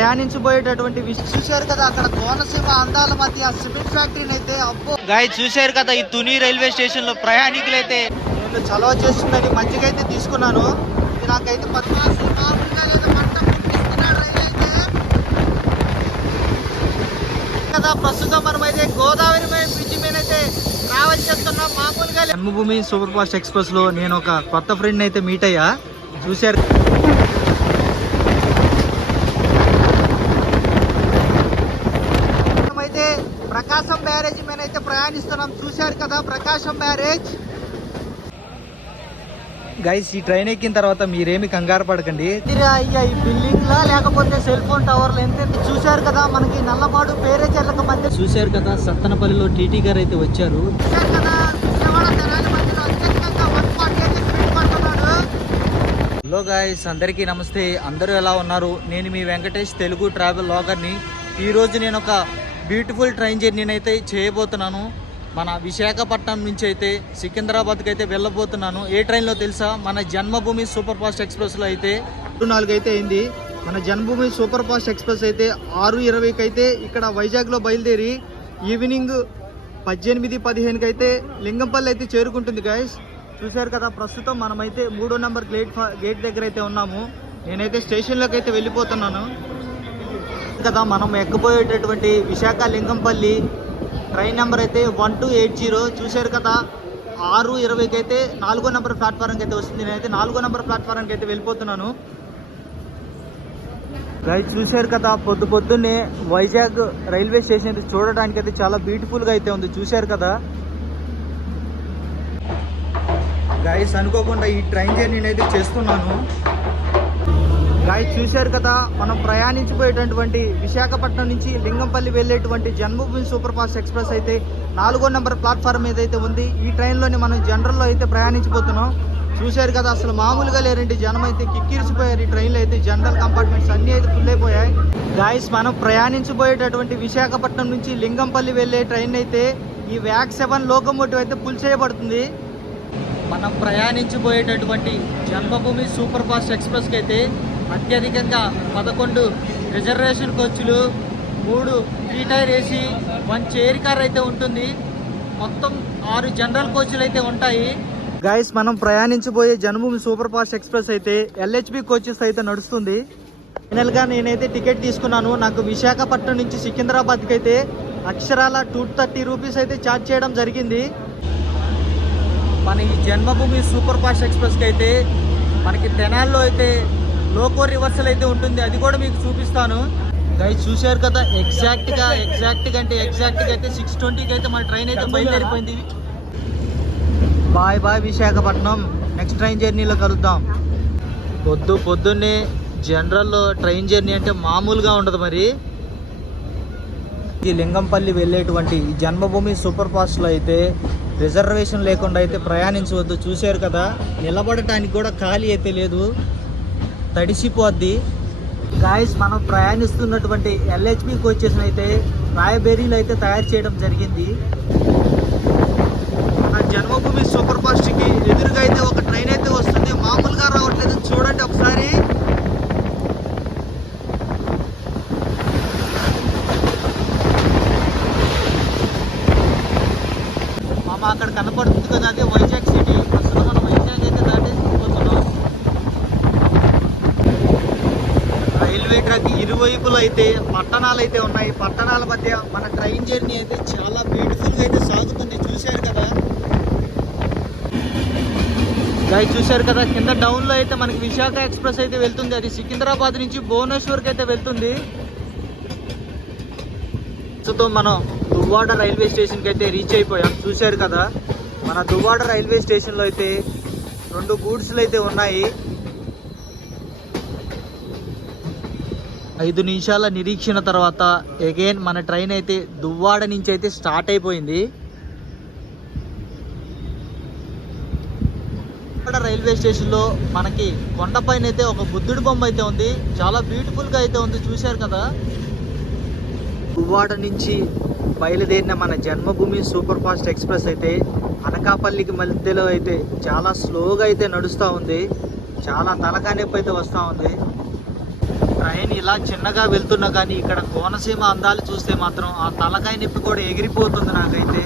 ప్రయాణించబోయేటటువంటి విషయం. చూశారు కదా అక్కడ కోనసీమ అందాల మధ్య సిమెంట్ ఫ్యాక్టరీని అయితే అబ్బో. గాయస్ చూశారు కదా ఈ తుని రైల్వే స్టేషన్లో ప్రయాణికులు అయితే నేను చలవ చేస్తుందని మంచిగా అయితే తీసుకున్నాను. ఇది నాకైతే కదా ప్రస్తుతం మనం అయితే గోదావరి బ్రిడ్జ్ మీద అయితే ట్రావెల్ చేస్తున్నాం. మామూలుగా జన్మభూమి సూపర్ ఫాస్ట్ ఎక్స్ప్రెస్లో నేను ఒక కొత్త ఫ్రెండ్ అయితే మీట్ అయ్యా. చూశారు అయితే ప్రకాశం బ్యారేజ్ మీద అయితే ప్రయాణిస్తున్నాం చూశారు కదా ప్రకాశం బ్యారేజ్ గైస్ ఈ ట్రైన్ ఎక్కిన తర్వాత మీరేమి కంగారు పడకండి. అయ్యా ఈ బిల్డింగ్ లా లేకపోతే సెల్ ఫోన్ టవర్ ఎంత చూశారు కదా మనకి నల్లపాడు పేరేచర్లకు మధ్య చూశారు కదా సత్తనపల్లిలో టీటీ గారు అయితే వచ్చారు. చూశారు కదా విజయవాడ తెనాలి మధ్యలో అత్యధికంగా 140 అయితే స్పీడ్ పడుతున్నాడు. హలో గాయస్ అందరికీ నమస్తే. అందరూ ఎలా ఉన్నారు? నేను మీ వెంకటేష్ తెలుగు ట్రావెల్ లాగర్ని. ఈరోజు నేను ఒక బ్యూటిఫుల్ ట్రైన్ జర్నీని అయితే చేయబోతున్నాను. మన విశాఖపట్నం నుంచి అయితే సికింద్రాబాద్కి అయితే వెళ్ళబోతున్నాను. ఏ ట్రైన్లో తెలుసా? మన జన్మభూమి సూపర్ ఫాస్ట్ ఎక్స్ప్రెస్లో అయితే నాలుగు అయితే అయింది. మన జన్మభూమి సూపర్ ఫాస్ట్ ఎక్స్ప్రెస్ అయితే ఆరు ఇరవైకి అయితే ఇక్కడ వైజాగ్లో బయలుదేరి ఈవినింగ్ పద్దెనిమిది పదిహేనుకి అయితే లింగంపల్లి అయితే చేరుకుంటుంది గాయస్ చూశారు కదా ప్రస్తుతం మనమైతే మూడో నెంబర్ గేట్ ఫా- గేట్ దగ్గర అయితే ఉన్నాము. నేనైతే స్టేషన్లోకి అయితే వెళ్ళిపోతున్నాను. కదా మనం ఎక్కబోయేటటువంటి విశాఖ లింగంపల్లి ట్రైన్ నెంబర్ అయితే వన్ టూ ఎయిట్ జీరో. చూశారు కదా ఆరు ఇరవైకి అయితే నాలుగో నెంబర్ ప్లాట్ఫారంకి అయితే వస్తుంది. నేనైతే నాలుగో నెంబర్ ప్లాట్ఫారంకి అయితే వెళ్ళిపోతున్నాను. గైడ్ చూశారు కదా పొద్దు పొద్దున్నే వైజాగ్ రైల్వే స్టేషన్ చూడడానికి అయితే చాలా బ్యూటిఫుల్గా అయితే ఉంది. చూశారు కదా? గైస్ అనుకోకుండా ఈ ట్రైన్ జర్నీ అయితే చేస్తున్నాను. గాయ చూశారు కదా మనం ప్రయాణించిపోయేటటువంటి విశాఖపట్నం నుంచి లింగంపల్లి వెళ్ళేటువంటి జన్మభూమి సూపర్ ఫాస్ట్ ఎక్స్ప్రెస్ అయితే నాలుగో నెంబర్ ప్లాట్ఫామ్ ఏదైతే అయితే ఉంది ఈ ట్రైన్లోని మనం జనరల్లో అయితే ప్రయాణించిపోతున్నాం. చూశారు కదా అసలు మామూలుగా లేరండి జనం అయితే కిక్కిరిసిపోయారు ఈ ట్రైన్లో అయితే జనరల్ కంపార్ట్మెంట్స్ అన్నీ అయితే ఫుల్ అయిపోయాయి గాయస్ మనం ప్రయాణించిపోయేటటువంటి విశాఖపట్నం నుంచి లింగంపల్లి వెళ్ళే ట్రైన్ అయితే ఈ వ్యాక్ సెవెన్ లోకమోటివ్ అయితే పుల్ చేయబడుతుంది. మనం ప్రయాణించిపోయేటటువంటి జన్మభూమి సూపర్ ఫాస్ట్ ఎక్స్ప్రెస్కి అయితే అత్యధికంగా పదకొండు రిజర్వేషన్ కోచ్లు మూడు three tier AC one chair car అయితే ఉంటుంది. మొత్తం ఆరు జనరల్ కోచ్లు అయితే ఉంటాయి. గైస్ మనం ప్రయాణించబోయే జన్మభూమి సూపర్ ఫాస్ట్ ఎక్స్ప్రెస్ అయితే ఎల్హెచ్బి కోచెస్ అయితే నడుస్తుంది. ఫైనల్గా నేనైతే టికెట్ తీసుకున్నాను. నాకు విశాఖపట్నం నుంచి సికింద్రాబాద్కి అయితే అక్షరాల టూ థర్టీ రూపీస్ అయితే ఛార్జ్ చేయడం జరిగింది. మన ఈ జన్మభూమి సూపర్ ఫాస్ట్ ఎక్స్ప్రెస్కి అయితే మనకి తెనాల్లో అయితే లోకో రివర్సల్ అయితే ఉంటుంది. అది కూడా మీకు చూపిస్తాను. గై చూశారు కదా? ఎగ్జాక్ట్గా ఎగ్జాక్ట్గా అంటే ఎగ్జాక్ట్గా అయితే సిక్స్ ట్వంటీకి అయితే మన ట్రైన్ అయితే బయలుదేరిపోయింది bye bye Visakhapatnam. Next train జర్నీలో కలుద్దాం. పొద్దు పొద్దున్నే జనరల్లో ట్రైన్ జర్నీ అంటే మామూలుగా ఉండదు మరి. ఈ లింగంపల్లి వెళ్ళేటువంటి ఈ జన్మభూమి సూపర్ ఫాస్ట్లో అయితే రిజర్వేషన్ లేకుండా అయితే ప్రయాణించవద్దు. చూశారు కదా? నిలబడటానికి కూడా ఖాళీ అయితే లేదు. తడిసిపోద్ది. గాయస్ మనం ప్రయాణిస్తున్నటువంటి ఎల్హెచ్బి కోచెస్ అయితే రాయబేరీలు అయితే తయారు చేయడం జరిగింది. మన జన్మభూమి సూపర్ ఫాస్ట్కి ఎదురుగా అయితే ఒక ట్రైన్ అయితే వస్తుంది. మామూలుగా రావట్లేదు. చూడండి ఒకసారి. మామ అక్కడ కనపడుతుంది కదా అదే వైజాగ్ సిటీ అసలు మనం వైజాగ్ అయితే దాటేసిపోతున్నాం రైల్వే ఇరువైపులు అయితే పట్టణాలు అయితే ఉన్నాయి. పట్టణాల మధ్య మన ట్రైన్ జర్నీ అయితే చాలా బ్యూటిఫుల్గా అయితే సాగుతుంది. చూశారు కదా? గాయ చూశారు కదా? కింద డౌన్లో అయితే మనకి విశాఖ ఎక్స్ప్రెస్ అయితే వెళ్తుంది. అది సికింద్రాబాద్ నుంచి భువనేశ్వర్కి అయితే వెళ్తుంది. ప్రస్తుతం మనం దువ్వాడ రైల్వే స్టేషన్కి అయితే రీచ్ అయిపోయాం. చూశారు కదా? మన దువ్వాడ రైల్వే స్టేషన్లో అయితే రెండు గూడ్స్లు అయితే ఉన్నాయి. ఐదు నిమిషాల నిరీక్షణ తర్వాత అగైన్ మన ట్రైన్ అయితే దువ్వాడ నుంచి అయితే స్టార్ట్ అయిపోయింది. ఇక్కడ రైల్వే స్టేషన్లో మనకి కొండపైన అయితే ఒక బుద్ధుడి బొమ్మ అయితే ఉంది. చాలా బ్యూటిఫుల్గా అయితే ఉంది. చూశారు కదా? దువ్వాడ నుంచి బయలుదేరిన మన జన్మభూమి సూపర్ ఫాస్ట్ ఎక్స్ప్రెస్ అయితే అనకాపల్లికి మధ్యలో అయితే చాలా స్లోగా అయితే నడుస్తూ ఉంది. చాలా తలకానొప్పి అయితే వస్తూ ఉంది. ట్రైన్ ఇలా చిన్నగా వెళ్తున్నా కానీ ఇక్కడ కోనసీమ అందాలు చూస్తే మాత్రం ఆ తలకాయ నొప్పి కూడా ఎగిరిపోతుంది నాకైతే.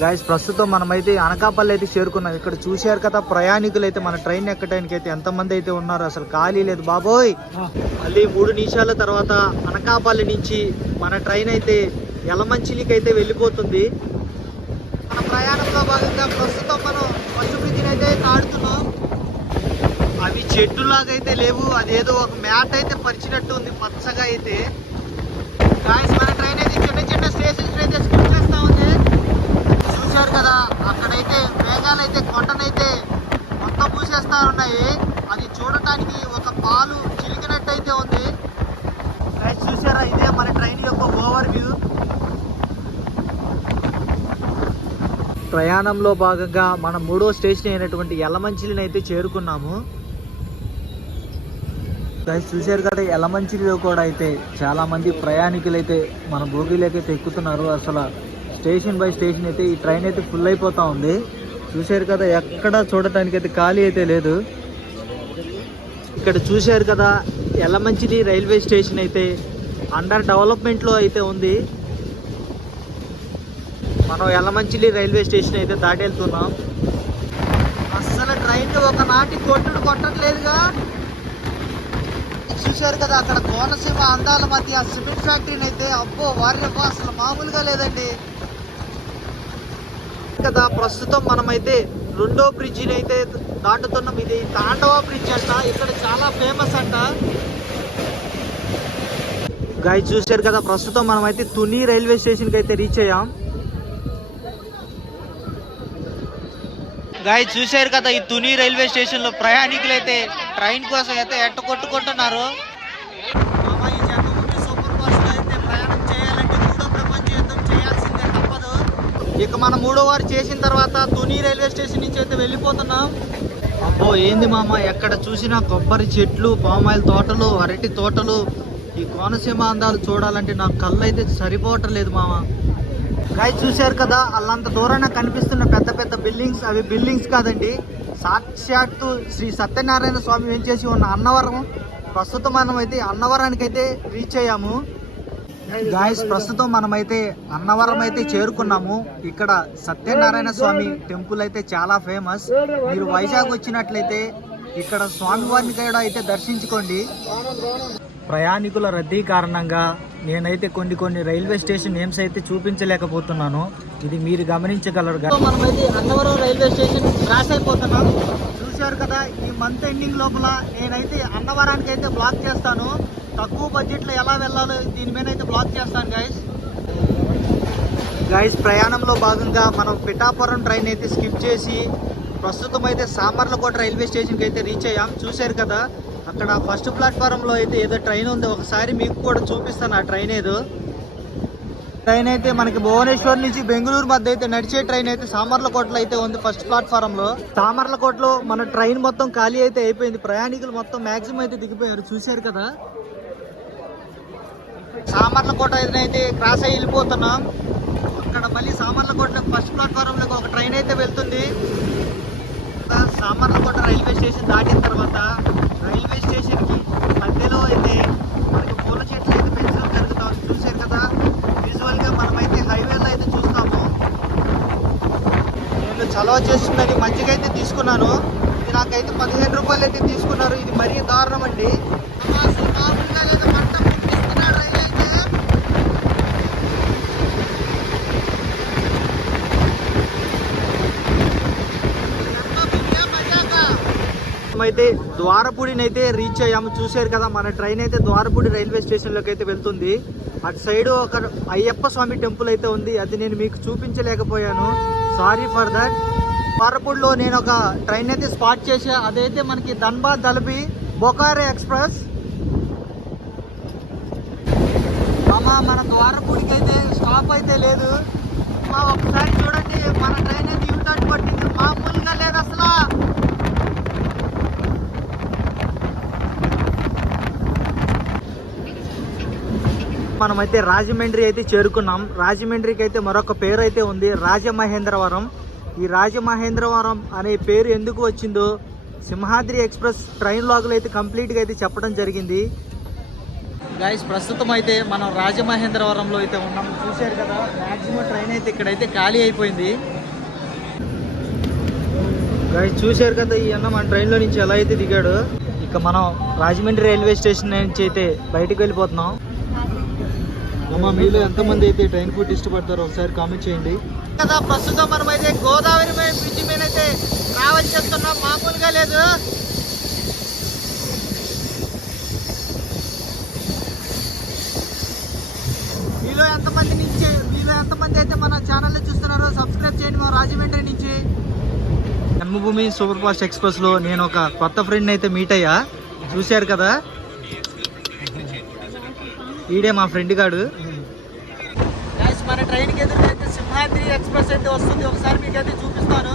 గాయస్ ప్రస్తుతం మనమైతే అనకాపల్లి అయితే చేరుకున్నాం. ఇక్కడ చూశారు కదా ప్రయాణికులు అయితే మన ట్రైన్ ఎక్కడానికి అయితే ఎంతమంది అయితే ఉన్నారు అసలు ఖాళీ లేదు బాబోయ్. మళ్ళీ మూడు నిమిషాల తర్వాత అనకాపల్లి నుంచి మన ట్రైన్ అయితే ఎలమంచిలికి అయితే వెళ్ళిపోతుంది. మన ప్రయాణంలో భాగంగా ప్రస్తుతం మనం ఫస్ట్ అయితే తాడుతున్నాం చెట్టు లాగా అయితే లేవు. అదేదో ఒక మ్యాట్ అయితే పరిచినట్టు ఉంది పచ్చగా అయితే. గాయస్ మన ట్రైన్ అయితే చిన్న చిన్న స్టేషన్స్ అయితే స్కిప్ చేస్తా ఉంది. చూశారు కదా అక్కడైతే మేఘాలైతే కొండనైతే మొత్తం పూసేస్తా ఉన్నాయి. అది చూడటానికి ఒక పాలు చిలికినట్టు అయితే ఉంది. గైస్ చూసారా ఇదే మన ట్రైన్ యొక్క ఓవర్ వ్యూ ప్రయాణంలో భాగంగా మన మూడో స్టేషన్ అయినటువంటి ఎలమంచిలిని అయితే చేరుకున్నాము. గైస్ చూశారు కదా ఎలమంచిలిలో కూడా అయితే చాలా మంది ప్రయాణికులు అయితే మన భోగిలోకైతే ఎక్కుతున్నారు. అసలు స్టేషన్ బై స్టేషన్ అయితే ఈ ట్రైన్ అయితే ఫుల్ అయిపోతూ ఉంది. చూశారు కదా ఎక్కడ చూడటానికి అయితే ఖాళీ అయితే లేదు. ఇక్కడ చూశారు కదా ఎలమంచిలి రైల్వే స్టేషన్ అయితే అండర్ డెవలప్మెంట్లో అయితే ఉంది. మనం ఎలమంచిలి రైల్వే స్టేషన్ అయితే దాటి వెళ్తున్నాం. అస్సలు ట్రైన్ ఒక నాటి కొట్టుడు కొట్టట్లేదుగా. చూశారు కదా అక్కడ కోనసీమ అందాల మధ్య ఆ సిమెంట్ ఫ్యాక్టరీని అయితే అబ్బో వారి అసలు మామూలుగా లేదండి. కదా ప్రస్తుతం మనమైతే రెండో బ్రిడ్జిని అయితే దాటుతున్నాం. ఇది తాండవ బ్రిడ్జ్ అంట ఇక్కడ చాలా ఫేమస్ అంట. గాయ చూశారు కదా ప్రస్తుతం మనమైతే తుని రైల్వే స్టేషన్కి అయితే రీచ్ అయ్యాం. గాయ చూశారు కదా ఈ తుని రైల్వే స్టేషన్లో ప్రయాణికులు అయితే ట్రైన్ కోసం అయితే ఎట్ట కొట్టుకుంటున్నారు? ఈ సూపర్ అయితే ప్రయాణం చేయాలంటే చేయాల్సిందే తప్పదు. ఇక మనం మూడో వారు చేసిన తర్వాత తుని రైల్వే స్టేషన్ నుంచి అయితే వెళ్ళిపోతున్నాం. అబ్బో ఏంది మామ ఎక్కడ చూసినా కొబ్బరి చెట్లు పామాయిల్ తోటలు అరటి తోటలు ఈ కోనసీమ అందాలు చూడాలంటే నాకు కళ్ళు అయితే సరిపోవటం లేదు మామ. గాయ చూశారు కదా అల్లంత దూరాన కనిపిస్తున్న పెద్ద పెద్ద బిల్డింగ్స్ అవి బిల్డింగ్స్ కాదండి. సాక్షాత్తు శ్రీ సత్యనారాయణ స్వామి వేంచేసి ఉన్న అన్నవరం ప్రస్తుతం మనమైతే అన్నవరానికి అయితే రీచ్ అయ్యాము. గాయస్ ప్రస్తుతం మనమైతే అన్నవరం అయితే చేరుకున్నాము. ఇక్కడ సత్యనారాయణ స్వామి టెంపుల్ అయితే చాలా ఫేమస్ మీరు వైజాగ్ వచ్చినట్లయితే ఇక్కడ స్వామివారిని కూడా అయితే దర్శించుకోండి. ప్రయాణికుల రద్దీ కారణంగా నేనైతే కొన్ని కొన్ని రైల్వే స్టేషన్ నేమ్స్ అయితే చూపించలేకపోతున్నాను. ఇది మీరు గమనించగలరు మనమైతే అన్నవరం రైల్వే స్టేషన్ క్రాస్ అయిపోతున్నాం చూశారు కదా ఈ మంత్ ఎండింగ్ లోపల నేనైతే అన్నవరానికి అయితే బ్లాక్ చేస్తాను. తక్కువ బడ్జెట్లో ఎలా వెళ్ళాలో దీని మీద అయితే బ్లాక్ చేస్తాను గైస్ గైస్ ప్రయాణంలో భాగంగా మనం పిఠాపురం ట్రైన్ అయితే స్కిప్ చేసి ప్రస్తుతం అయితే సామర్లకోట రైల్వే స్టేషన్కి అయితే రీచ్ అయ్యాం. చూశారు కదా అక్కడ ఫస్ట్ ప్లాట్ఫారంలో అయితే ఏదో ట్రైన్ ఉంది. ఒకసారి మీకు కూడా చూపిస్తాను ఆ ట్రైన్ ఏదో. ట్రైన్ అయితే మనకి భువనేశ్వర్ నుంచి బెంగళూరు మధ్య అయితే నడిచే ట్రైన్ అయితే సామర్లకోటలో అయితే ఉంది ఫస్ట్ ప్లాట్ఫారం లో సామర్లకోటలో మన ట్రైన్ మొత్తం ఖాళీ అయితే అయిపోయింది. ప్రయాణికులు మొత్తం మ్యాక్సిమం అయితే దిగిపోయారు. చూశారు కదా? సామర్లకోట అయితే క్రాస్ అయ్యి వెళ్ళిపోతున్నాం. అక్కడ మళ్ళీ సామర్లకోట ఫస్ట్ ప్లాట్ఫారంలోకి ఒక ట్రైన్ అయితే వెళ్తుంది. సామర్లకోట రైల్వే స్టేషన్ దాటిన తర్వాత రైల్వే స్టేషన్కి మధ్యలో అయితే మనకి పూల చెట్లు అయితే పెంచడం జరుగుతాం చూసారు కదా? విజువల్గా మనమైతే హైవేలో అయితే చూస్తాము. నేను చలవ చేస్తుందని మజ్జిగ అయితే తీసుకున్నాను. ఇది నాకైతే పదిహేను రూపాయలు అయితే తీసుకున్నారు. ఇది మరీ దారుణం అండి అమ్మా, అసలు మామూలుగా లేదు, మంట పుట్టిస్తున్నాడు రైలు అయితే. అయితే ద్వారపూడిని అయితే రీచ్ అయ్యాము. చూశారు కదా మన ట్రైన్ అయితే ద్వారపూడి రైల్వే స్టేషన్లోకి అయితే వెళ్తుంది. అటు సైడ్ ఒక అయ్యప్ప స్వామి టెంపుల్ అయితే ఉంది. అది నేను మీకు చూపించలేకపోయాను. సారీ ఫర్ దట్ ద్వారపూడిలో నేను ఒక ట్రైన్ అయితే స్పాట్ చేసా. అదైతే మనకి ధన్బాద్ దలబి బొకారో ఎక్స్ప్రెస్. అమ్మా మన ద్వారపూడికి అయితే స్టాప్ అయితే లేదు. మా ఒకసారి చూడండి మన ట్రైన్ అయితే యూటర్న్ పట్టింది. మామూలుగా లేదు అసలు. మనమైతే రాజమండ్రి అయితే చేరుకున్నాం. రాజమండ్రికి అయితే మరొక పేరు అయితే ఉంది రాజమహేంద్రవరం. ఈ రాజమహేంద్రవరం అనే పేరు ఎందుకు వచ్చిందో సింహాద్రి ఎక్స్ప్రెస్ ట్రైన్ లాగులు అయితే కంప్లీట్గా అయితే చెప్పడం జరిగింది. గాయస్ ప్రస్తుతం అయితే మనం రాజమహేంద్రవరంలో అయితే ఉన్నాం. చూశారు కదా మ్యాక్సిమం ట్రైన్ అయితే ఇక్కడైతే ఖాళీ అయిపోయింది. గాయస్ చూశారు కదా ఈ అన్న మన ట్రైన్లో నుంచి ఎలా అయితే దిగాడు. ఇక మనం రాజమండ్రి రైల్వే స్టేషన్ నుంచి అయితే బయటకు వెళ్ళిపోతున్నాం. అమ్మ మీలో ఎంతమంది అయితే ట్రైన్ ఫుడ్ ఇష్టపడతారో ఒకసారి కామెంట్ చేయండి. కదా ప్రస్తుతం మనం అయితే గోదావరి బ్రిడ్జి మీద అయితే ట్రావెల్ చేస్తున్నాం. మామూలుగా లేదు. మీలో ఎంతమంది నుంచి మీలో ఎంతమంది అయితే మన ఛానల్ చూస్తున్నారో సబ్స్క్రైబ్ చేయండి. మా రాజమండ్రి నుంచి. జన్మభూమి సూపర్ ఫాస్ట్ ఎక్స్ప్రెస్లో నేను ఒక కొత్త ఫ్రెండ్ అయితే మీట్ అయ్యా. చూశారు కదా? ఈడే మా ఫ్రెండ్ గాడు. మన ట్రైన్కి ఎదురు అయితే సింహాద్రి ఎక్స్ప్రెస్ అయితే వస్తుంది. ఒకసారి మీకు అయితే చూపిస్తాను.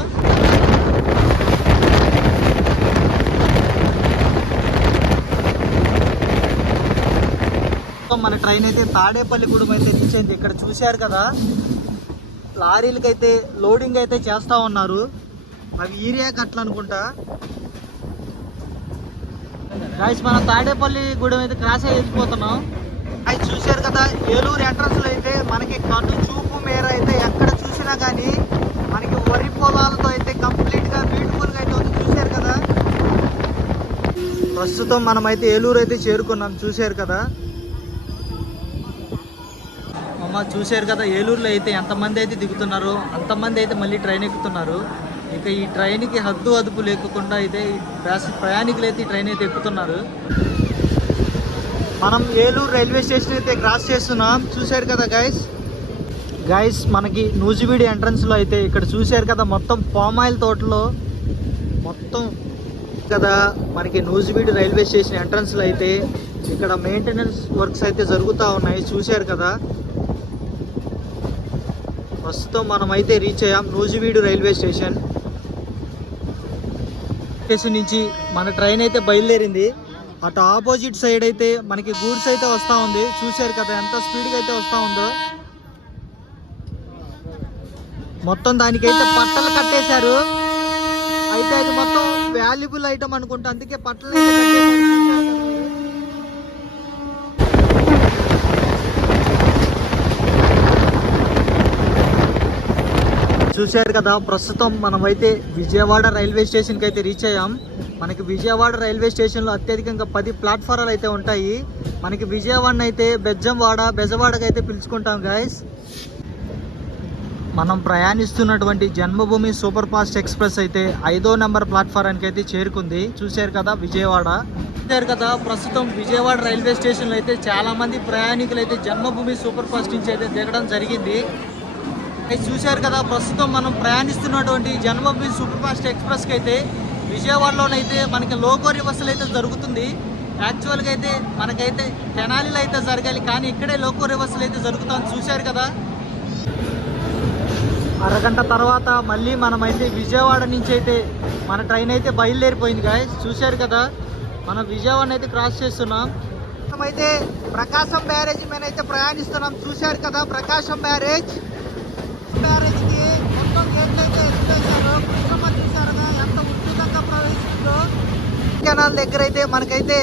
మన ట్రైన్ అయితే తాడేపల్లిగూడెం అయితే రీచ్ ఇక్కడ చూశారు కదా లారీలకైతే లోడింగ్ అయితే చేస్తూ ఉన్నారు. అవి ఏరియా కట్టాలనుకుంటా అనుకుంటా. గాయస్ మనం తాడేపల్లి గూడెం అయితే క్రాస్ అయ్యి వెళ్ళిపోతున్నాం అది చూశారు కదా ఏలూరు ఎంట్రన్స్లో అయితే మనకి కన్ను చూపు మేర అయితే ఎక్కడ చూసినా కానీ మనకి వరి పొలాలతో అయితే కంప్లీట్గా బ్యూటిఫుల్గా అయితే ఉంది. చూశారు కదా? ప్రస్తుతం మనం అయితే ఏలూరు అయితే చేరుకున్నాం చూశారు కదా? అమ్మ చూశారు కదా ఏలూరులో అయితే ఎంతమంది అయితే దిగుతున్నారో అంతమంది అయితే మళ్ళీ ట్రైన్ ఎక్కుతున్నారు. ఇక ఈ ట్రైన్కి హద్దు అదుపు లేకుండా అయితే ప్రయాణికులు అయితే ఈ ట్రైన్ అయితే ఎక్కుతున్నారు. మనం ఏలూరు రైల్వే స్టేషన్ అయితే క్రాస్ చేస్తున్నాం. చూశారు కదా గైస్ గైస్ మనకి నూజివీడి ఎంట్రన్స్లో అయితే ఇక్కడ చూశారు కదా మొత్తం పామాయిల్ తోటలో మొత్తం కదా మనకి నూజివీడి రైల్వే స్టేషన్ ఎంట్రన్స్లో అయితే ఇక్కడ మెయింటెనెన్స్ వర్క్స్ అయితే జరుగుతూ ఉన్నాయి. చూశారు కదా? ప్రస్తుతం మనం అయితే రీచ్ అయ్యాం నూజివీడు రైల్వే స్టేషన్. స్టేషన్ నుంచి మన ట్రైన్ అయితే బయలుదేరింది. అటు ఆపోజిట్ సైడ్ అయితే మనకి గూడ్స్ అయితే వస్తూ ఉంది. చూశారు కదా ఎంత స్పీడ్గా అయితే వస్తూ ఉందో. మొత్తం దానికైతే పట్టలు కట్టేశారు. అయితే అది మొత్తం వాల్యుబుల్ ఐటమ్ అనుకుంటా. అందుకే పట్టలు చూశారు కదా ప్రస్తుతం మనమైతే విజయవాడ రైల్వే స్టేషన్కి అయితే రీచ్ అయ్యాం. మనకి విజయవాడ రైల్వే స్టేషన్లో అత్యధికంగా పది ప్లాట్ఫారాలు అయితే ఉంటాయి. మనకి విజయవాడ అయితే బెజ్జంవాడ బెజవాడకి అయితే పిలుచుకుంటాం గాయస్ మనం ప్రయాణిస్తున్నటువంటి జన్మభూమి సూపర్ ఫాస్ట్ ఎక్స్ప్రెస్ అయితే ఐదో నెంబర్ ప్లాట్ఫారానికి అయితే చేరుకుంది. చూశారు కదా విజయవాడ. చూశారు కదా ప్రస్తుతం విజయవాడ రైల్వే స్టేషన్లో అయితే చాలామంది ప్రయాణికులు అయితే జన్మభూమి సూపర్ ఫాస్ట్ నుంచి అయితే దిగడం జరిగింది. చూశారు కదా ప్రస్తుతం మనం ప్రయాణిస్తున్నటువంటి జన్మభూమి సూపర్ ఫాస్ట్ ఎక్స్ప్రెస్కి అయితే విజయవాడలోనైతే మనకి లోకోరి బస్సులు అయితే జరుగుతుంది. యాక్చువల్గా అయితే మనకైతే తెనాలిలో అయితే జరగాలి కానీ ఇక్కడే లోకోరి బస్సులు అయితే జరుగుతుంది. చూశారు కదా? అరగంట తర్వాత మళ్ళీ మనమైతే విజయవాడ నుంచి అయితే మన ట్రైన్ అయితే బయలుదేరిపోయింది గాయస్ చూశారు కదా? మనం విజయవాడ అయితే క్రాస్ చేస్తున్నాం. మనమైతే ప్రకాశం బ్యారేజ్ మీద అయితే ప్రయాణిస్తున్నాం. చూశారు కదా ప్రకాశం బ్యారేజ్ బ్యారేజ్కి మొత్తం గేట్లు అయితే ఎత్తివేశారు కృష్ణమ్మ చూశారుగా ఎంత ఉద్భుతంగా ప్రవేశిందో కెనాల్ దగ్గర అయితే మనకైతే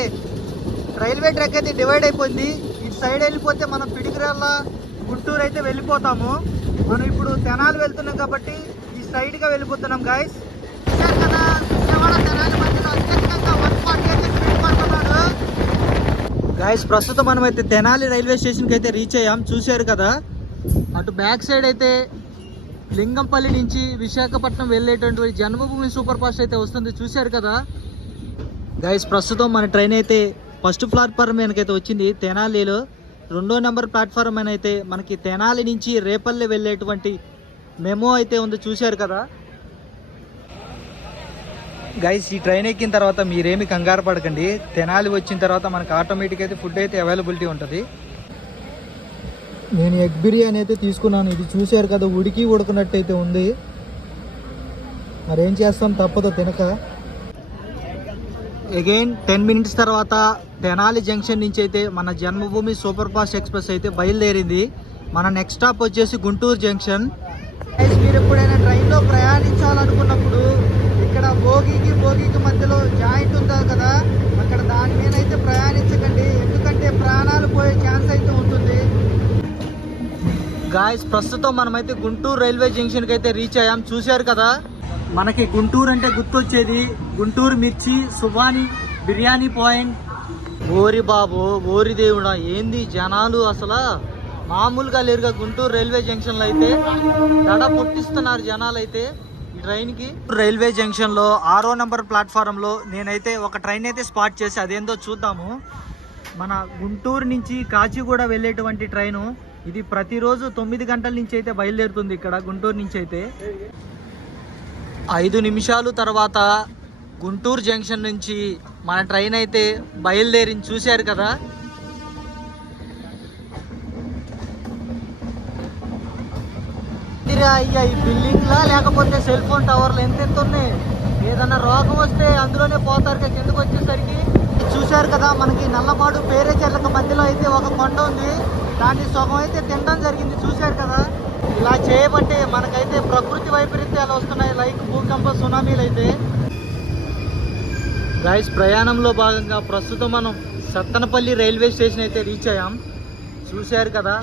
రైల్వే ట్రాక్ అయితే డివైడ్ అయిపోయింది. ఇటు సైడ్ వెళ్ళిపోతే మనం పిడికిరాళ్ళ గుంటూరు అయితే వెళ్ళిపోతాము. మనం ఇప్పుడు తెనాలి వెళ్తున్నాం కాబట్టి ఈ సైడ్గా వెళ్ళిపోతున్నాం గాయస్ కదా విజయవాడ తెనాలి మధ్యలో అత్యధికంగా వన్ ఫార్టీ అయితే స్పీడ్ పడుతున్నాడు. గాయస్ ప్రస్తుతం మనం అయితే తెనాలి రైల్వే స్టేషన్కి అయితే రీచ్ అయ్యాం. చూశారు కదా అటు బ్యాక్ సైడ్ అయితే లింగంపల్లి నుంచి విశాఖపట్నం వెళ్ళేటటువంటి జన్మభూమి సూపర్ ఫాస్ట్ అయితే వస్తుంది. చూశారు కదా గైస్ ప్రస్తుతం మన ట్రైన్ అయితే ఫస్ట్ ప్లాట్ఫారం మీదకైతే వచ్చింది. తెనాలిలో రెండో నెంబర్ ప్లాట్ఫారం అని అయితే మనకి తెనాలి నుంచి రేపల్లి వెళ్ళేటువంటి మెమో అయితే ఉంది. చూశారు కదా? గైస్ ఈ ట్రైన్ ఎక్కిన తర్వాత మీరేమి కంగారు పడకండి. తెనాలి వచ్చిన తర్వాత మనకి ఆటోమేటిక్ అయితే ఫుడ్ అయితే అవైలబిలిటీ ఉంటుంది. నేను ఎగ్ బిర్యానీ అయితే తీసుకున్నాను. ఇది చూశారు కదా ఉడికి ఉడకనట్టు అయితే ఉంది. మరేం చేస్తాం? తప్పదు తినక. అగైన్ టెన్ మినిట్స్ తర్వాత తెనాలి జంక్షన్ నుంచి అయితే మన జన్మభూమి సూపర్ ఫాస్ట్ ఎక్స్ప్రెస్ అయితే బయలుదేరింది. మన నెక్స్ట్ స్టాప్ వచ్చేసి గుంటూరు జంక్షన్. మీరు ఎప్పుడైనా ట్రైన్లో ప్రయాణించాలనుకున్నప్పుడు ఇక్కడ భోగికి భోగికి మధ్యలో జాయింట్ ఉంటుంది కదా. అక్కడ దాని మీద అయితే ప్రయాణించకండి. ఎందుకంటే ప్రాణాలు పోయే ఛాన్స్ అయితే ఉంటుంది. గాయస్ ప్రస్తుతం మనమైతే గుంటూరు రైల్వే జంక్షన్కి అయితే రీచ్ అయ్యాం. చూశారు కదా? మనకి గుంటూరు అంటే గుర్తొచ్చేది. గుంటూరు మిర్చి సుబాని బిర్యానీ పాయింట్. ఓరి బాబు ఓరి దేవుడా ఏంది జనాలు అసలు? మామూలుగా లేరుగా గుంటూరు రైల్వే జంక్షన్లో అయితే దడ పుట్టిస్తున్నారు జనాలు అయితే ఈ రైల్వే జంక్షన్లో ఆరో నెంబర్ ప్లాట్ఫారంలో నేనైతే ఒక ట్రైన్ అయితే స్పాట్ చేసి అదేందో చూద్దాము. మన గుంటూరు నుంచి కాచిగూడ వెళ్ళేటువంటి ట్రైను ఇది ప్రతిరోజు తొమ్మిది గంటల నుంచి అయితే బయలుదేరుతుంది ఇక్కడ గుంటూరు నుంచి అయితే. ఐదు నిమిషాలు తర్వాత గుంటూరు జంక్షన్ నుంచి మన ట్రైన్ అయితే బయలుదేరింది. చూశారు కదా? అయ్యా ఈ బిల్డింగ్లా లేకపోతే సెల్ ఫోన్ టవర్లు ఎంత ఎంత ఉన్నాయి ఏదన్నా రోగం వస్తే అందులోనే పోతారు కదా కిందకు వచ్చేసరికి. చూశారు కదా మనకి నల్లమాడు పేరేచెర్లకు మధ్యలో అయితే ఒక కొండ ఉంది. దాన్ని సగం అయితే తినడం జరిగింది. చూశారు కదా? ఇలా చేయబట్టే మనకైతే ప్రకృతి వైపరీత్యాలు వస్తున్నాయి. లైక్ భూకంప సునామీలు అయితే గైస్ ప్రయాణంలో భాగంగా ప్రస్తుతం మనం సత్తనపల్లి రైల్వే స్టేషన్ అయితే రీచ్ అయ్యాం. చూశారు కదా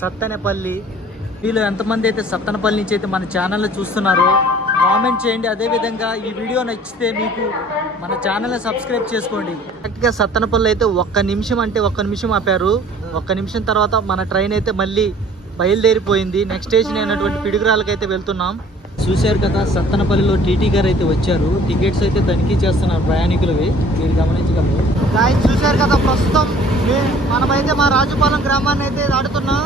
సత్తనపల్లి. వీళ్ళు ఎంతమంది అయితే సత్తనపల్లి నుంచి అయితే మన ఛానల్లో చూస్తున్నారో కామెంట్ చేయండి. అదేవిధంగా ఈ వీడియో నచ్చితే మీకు మన ఛానల్ని సబ్స్క్రైబ్ చేసుకోండి. కరెక్ట్గా సత్తనపల్లి అయితే ఒక్క నిమిషం అంటే ఒక్క నిమిషం ఆపారు. ఒక్క నిమిషం తర్వాత మన ట్రైన్ అయితే మళ్ళీ బయలుదేరిపోయింది. నెక్స్ట్ స్టేషన్ అయినటువంటి పిడుగురాలకి అయితే వెళ్తున్నాం. చూశారు కదా సత్తనపల్లిలో టీటీ గారు అయితే వచ్చారు. టికెట్స్ అయితే తనిఖీ చేస్తున్నారు ప్రయాణికులవి. మీరు గమనించగలరు. గాయస్ చూశారు కదా ప్రస్తుతం మనమైతే మా రాజుపాలెం గ్రామాన్ని అయితే దాడుతున్నాం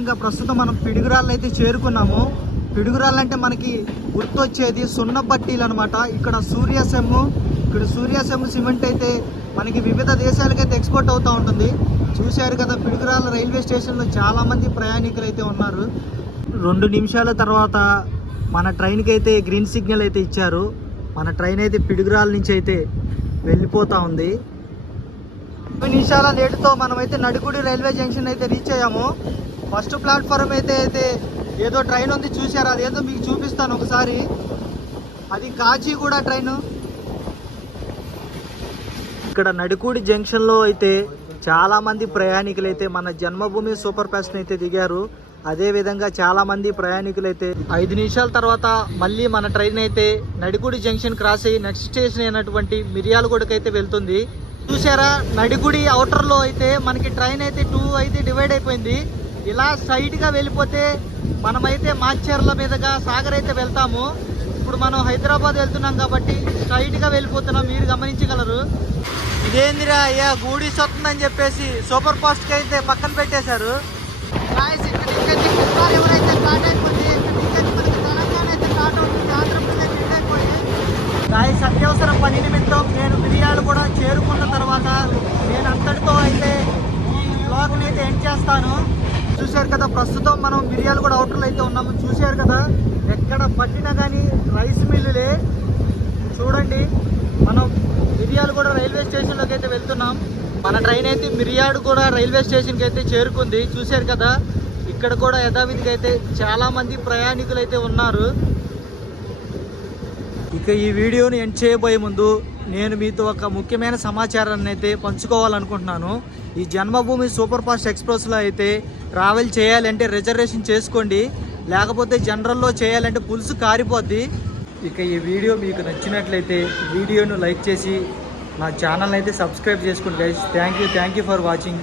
ఇంకా ప్రస్తుతం మనం పిడుగురాళ్ళు అయితే చేరుకున్నాము. పిడుగురాళ్ళు అంటే మనకి గుర్తొచ్చేది సున్న బట్టీలు అనమాట ఇక్కడ సూర్యసెమ్ ఇక్కడ సూర్యసెమ్ సిమెంట్ అయితే మనకి వివిధ దేశాలకైతే ఎక్స్పోర్ట్ అవుతూ ఉంటుంది. చూశారు కదా పిడుగురాల రైల్వే స్టేషన్లో చాలామంది ప్రయాణికులు అయితే ఉన్నారు. రెండు నిమిషాల తర్వాత మన ట్రైన్కి అయితే గ్రీన్ సిగ్నల్ అయితే ఇచ్చారు. మన ట్రైన్ అయితే పిడుగురాల నుంచి అయితే వెళ్ళిపోతూ ఉంది. ముప్పై నిమిషాల లేటుతో మనమైతే నడుగుడి రైల్వే జంక్షన్ అయితే రీచ్ అయ్యాము. ఫస్ట్ ప్లాట్ఫారం అయితే అయితే ఏదో ట్రైన్ ఉంది చూశారు? అదేదో మీకు చూపిస్తాను ఒకసారి. అది కాచిగూడ ట్రైన్. ఇక్కడ నడుకూడి జంక్షన్లో అయితే చాలా మంది ప్రయాణికులు అయితే మన జన్మభూమి సూపర్ ఫాస్ట్ అయితే దిగారు. అదే విధంగా చాలా మంది ప్రయాణికులు అయితే ఐదు నిమిషాల తర్వాత మళ్ళీ మన ట్రైన్ అయితే నడిగుడి జంక్షన్ క్రాస్ అయ్యి నెక్స్ట్ స్టేషన్ అయినటువంటి మిర్యాలగూడకి అయితే వెళ్తుంది. చూసారా నడిగుడి అవుటర్లో అయితే మనకి ట్రైన్ అయితే టూ అయితే డివైడ్ అయిపోయింది. ఇలా సైడ్గా వెళ్ళిపోతే మనమైతే మాచేర్ల మీదుగా సాగర్ అయితే వెళ్తాము. ఇప్పుడు మనం హైదరాబాద్ వెళ్తున్నాం కాబట్టి స్ట్రైట్గా వెళ్ళిపోతున్నాం. మీరు గమనించగలరు. ఇదేందిరా అయ్యా గూడీస్ వస్తుందని చెప్పేసి సూపర్ ఫాస్ట్కి అయితే పక్కన పెట్టేశారు. గాయస్ ఇక్కడ అయిపోయింది అవుతుంది. అత్యవసర పని నిమిత్తం నేను మిరియాలు కూడా చేరుకున్న తర్వాత నేను అంతటితో అయితే ఈ బ్లాగ్ని అయితే ఎండ్ చేస్తాను. చూశారు కదా ప్రస్తుతం మనం మిరియాలు కూడా అవుటర్లో అయితే ఉన్నాము. చూశారు కదా? ఎక్కడ పట్టినా కానీ రైస్ మిల్లులే. చూడండి మనం మిరియాలు కూడా రైల్వే స్టేషన్లోకి అయితే వెళ్తున్నాం. మన ట్రైన్ అయితే మిరియాడు కూడా రైల్వే స్టేషన్కి అయితే చేరుకుంది. చూశారు కదా ఇక్కడ కూడా యథావిధిగా అయితే చాలామంది ప్రయాణికులు అయితే ఉన్నారు. ఇక ఈ వీడియోని ఎండ్ చేయబోయే ముందు నేను మీతో ఒక ముఖ్యమైన సమాచారాన్ని అయితే పంచుకోవాలనుకుంటున్నాను. ఈ జన్మభూమి సూపర్ ఫాస్ట్ ఎక్స్ప్రెస్లో అయితే ట్రావెల్ చేయాలంటే రిజర్వేషన్ చేసుకోండి. లేకపోతే జనరల్లో చేయాలంటే పులుసు కారిపోద్ది. ఇక ఈ వీడియో మీకు నచ్చినట్లయితే వీడియోను లైక్ చేసి నా ఛానల్ అయితే సబ్స్క్రైబ్ చేసుకోండి guys thank you thank you for watching